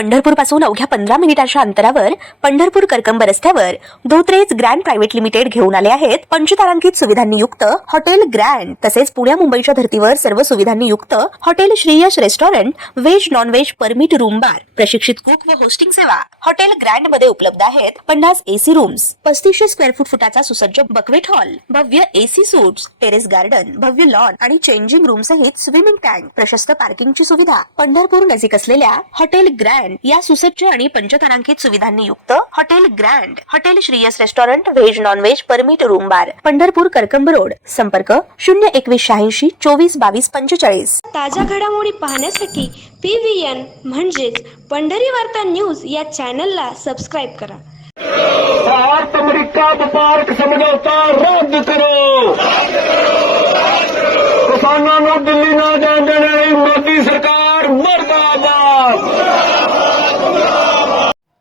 पंढरपूर पासून अवघ्या 15 मिनिटांच्या अंतरावर पंढरपूर करकंब रस्त्यावर धोत्रेज ग्रँड प्रायव्हेट लिमिटेड घेऊन आले आहेत पंचतारांकित सुविधांनी युक्त हॉटेल ग्रँड। तसेच पुण्या मुंबईच्या धर्तीवर सर्व सुविधांनी युक्त hotel Shriyash restaurant, veg non veg permit room bar, प्रशिक्षित कुक व होस्टिंग सेवा हॉटेल ग्रँड मध्ये उपलब्ध आहेत। 50 एसी रूम्स, 3500 स्क्वेअर फुटाचा सुसज्ज बकवेट हॉल, भव्य एसी सूट्स, टेरेस गार्डन, भव्य लॉन आणि चेंजिंग रूम सहित स्विमिंग टँक, प्रशस्त पार्किंगची सुविधा। पंढरपूर नजीक असलेल्या हॉटेल ग्रँड या सुसज्ज आणि पंचतारांकित सुविधांनी युक्त hotel grand, hotel Shriyas restaurant, veg non veg permit room बार, पंढरपूर करकंब रोड। संपर्क 02186 24 22 45। ताज्या घडामोडी पाहण्यासाठी PVN म्हणजेच पंढरी वार्ता न्यूज या चॅनलला सबस्क्राइब करा। भारत अमेरिका व्यापार समझौता रद्द करो। किसानों को दिल्ली न जाने देने मोदी सरकार मुर्दाबाद।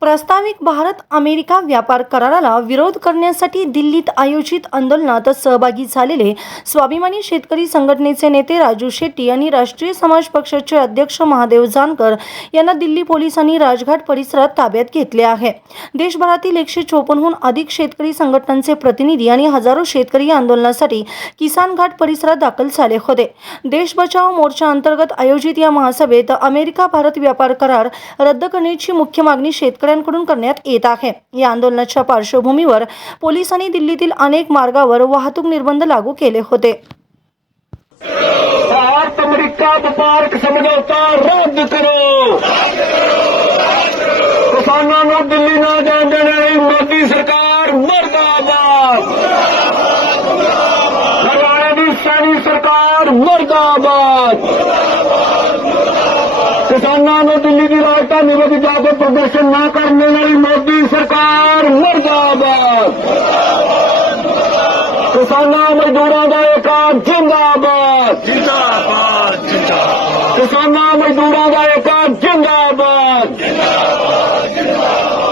प्रस्तावित भारत अमेरिका व्यापार कराराला विरोध करण्यासाठी दिल्लीत आयोजित आंदोलनात सहभागी झालेले स्वाभिमानी शेतकरी संघटनेचे नेते राजू शेट्टी यांनी राष्ट्रीय समाज पक्षाचे अध्यक्ष महादेव जानकर यांना दिल्ली पोलिसांनी राजघाट परिसरात ताब्यात घेतले आहे। देशभरातील 154हून अधिक शेतकरी संघटनांचे प्रतिनिधी आणि हजारो शेतकरी या आंदोलनासाठी किसान घाट परिसरात दाखल झाले होते। देश बचाव मोर्चा अंतर्गत आयोजित या महासभेत अमेरिका भारत व्यापार करार रद्द करण्याची मुख्य मागणी शेतकऱ्यांकडून करण्यात येत आहे। या आंदोलनाच्या पार्श्वभूमीवर पोलिसांनी दिल्लीतील अनेक मार्गावर वाहतूक निर्बंध लागू केले होते। भारत अमेरिका व्यापार समझौता रद्द करो। किसानों को दिल्ली न जाने देने मोदी सरकार मुर्दाबाद। हरियाणा की सरकार मुर्दाबाद। किसानों को दिल्ली की राजधानी में जाकर प्रदर्शन न करने वाली मोदी सरकार मुर्दाबाद। किसानों मजदूरों का एक जिंदाबाद जिंदाबाद जिंदाबाद। किसानों मजदूरों का एक जिंदाबाद जिंदाबाद जिंदाबाद।